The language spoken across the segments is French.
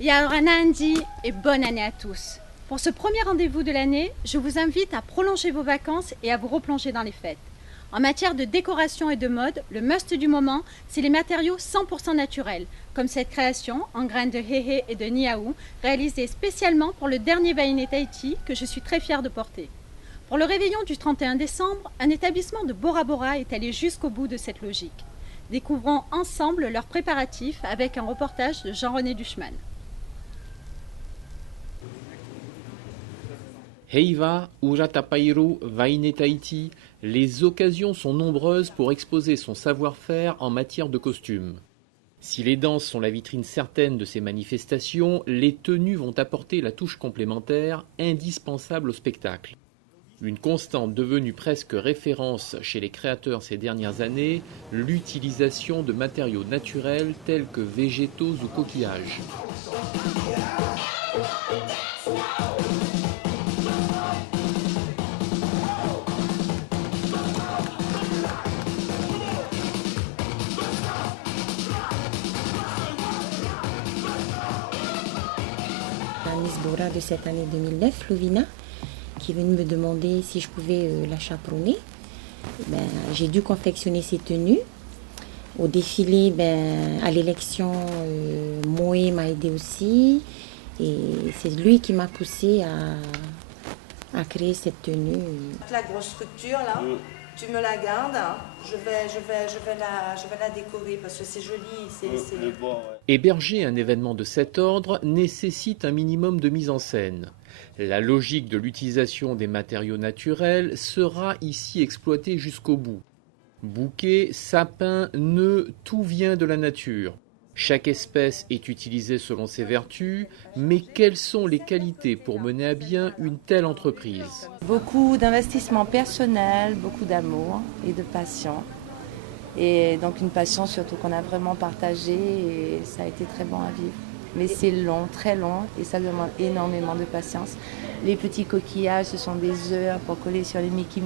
Yaoranandi et bonne année à tous. Pour ce premier rendez-vous de l'année, je vous invite à prolonger vos vacances et à vous replonger dans les fêtes. En matière de décoration et de mode, le must du moment, c'est les matériaux 100% naturels, comme cette création en graines de héhé et de niaou, réalisée spécialement pour le dernier Vainé Tahiti que je suis très fière de porter. Pour le réveillon du 31 décembre, un établissement de Bora Bora est allé jusqu'au bout de cette logique. Découvrons ensemble leurs préparatifs avec un reportage de Jean-René Duchman. Heiva, Uratapairu, Vainé Tahiti, les occasions sont nombreuses pour exposer son savoir-faire en matière de costumes. Si les danses sont la vitrine certaine de ces manifestations, les tenues vont apporter la touche complémentaire indispensable au spectacle. Une constante devenue presque référence chez les créateurs ces dernières années, l'utilisation de matériaux naturels tels que végétaux ou coquillages. La Miss Bora de cette année 2009, Lovina, qui est venue me demander si je pouvais la chaperonner. J'ai dû confectionner ses tenues. Au défilé, à l'élection, Moé m'a aidé aussi. Et c'est lui qui m'a poussé à créer cette tenue. La grosse structure là, tu me la gardes. Je vais la décorer parce que c'est joli. Héberger un événement de cet ordre nécessite un minimum de mise en scène. La logique de l'utilisation des matériaux naturels sera ici exploitée jusqu'au bout. Bouquets, sapins, nœuds, tout vient de la nature. Chaque espèce est utilisée selon ses vertus, mais quelles sont les qualités pour mener à bien une telle entreprise ? Beaucoup d'investissement personnel, beaucoup d'amour et de passion. Et donc une passion surtout qu'on a vraiment partagée et ça a été très bon à vivre. Mais c'est long, très long et ça demande énormément de patience. Les petits coquillages, ce sont des heures pour coller sur les Mickey.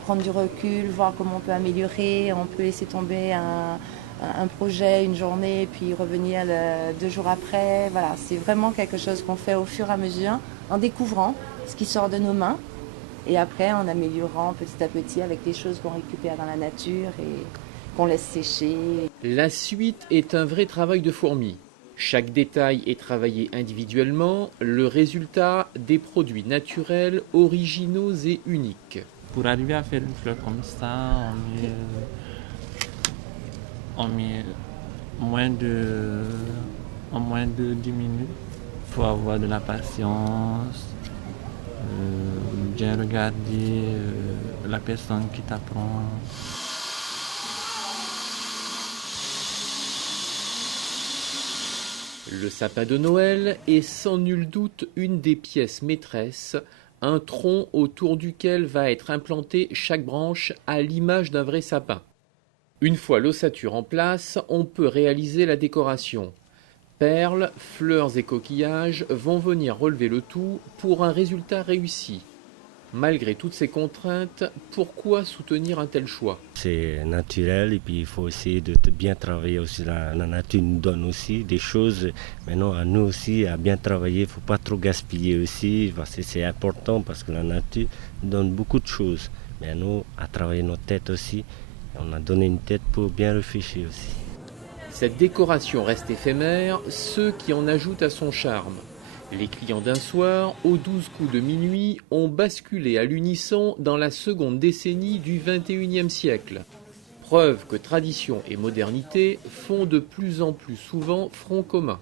Prendre du recul, voir comment on peut améliorer, on peut laisser tomber un projet, une journée, puis revenir 2 jours après. Voilà, c'est vraiment quelque chose qu'on fait au fur et à mesure, en découvrant ce qui sort de nos mains, et après en améliorant petit à petit avec les choses qu'on récupère dans la nature et qu'on laisse sécher. La suite est un vrai travail de fourmi. Chaque détail est travaillé individuellement, le résultat des produits naturels, originaux et uniques. Pour arriver à faire une fleur comme ça, on met en moins de 10 minutes. Il faut avoir de la patience, bien regarder la personne qui t'apprend. Le sapin de Noël est sans nul doute une des pièces maîtresses, un tronc autour duquel va être implantée chaque branche à l'image d'un vrai sapin. Une fois l'ossature en place, on peut réaliser la décoration. Perles, fleurs et coquillages vont venir relever le tout pour un résultat réussi. Malgré toutes ces contraintes, pourquoi soutenir un tel choix ? C'est naturel et puis il faut essayer de bien travailler aussi. La nature nous donne aussi des choses. Maintenant, à nous aussi, à bien travailler, il ne faut pas trop gaspiller aussi. C'est important parce que la nature nous donne beaucoup de choses. Mais à nous, à travailler notre tête aussi. On a donné une tête pour bien réfléchir aussi. Cette décoration reste éphémère, ce qui en ajoute à son charme. Les clients d'un soir, aux 12 coups de minuit, ont basculé à l'unisson dans la seconde décennie du XXIe siècle. Preuve que tradition et modernité font de plus en plus souvent front commun.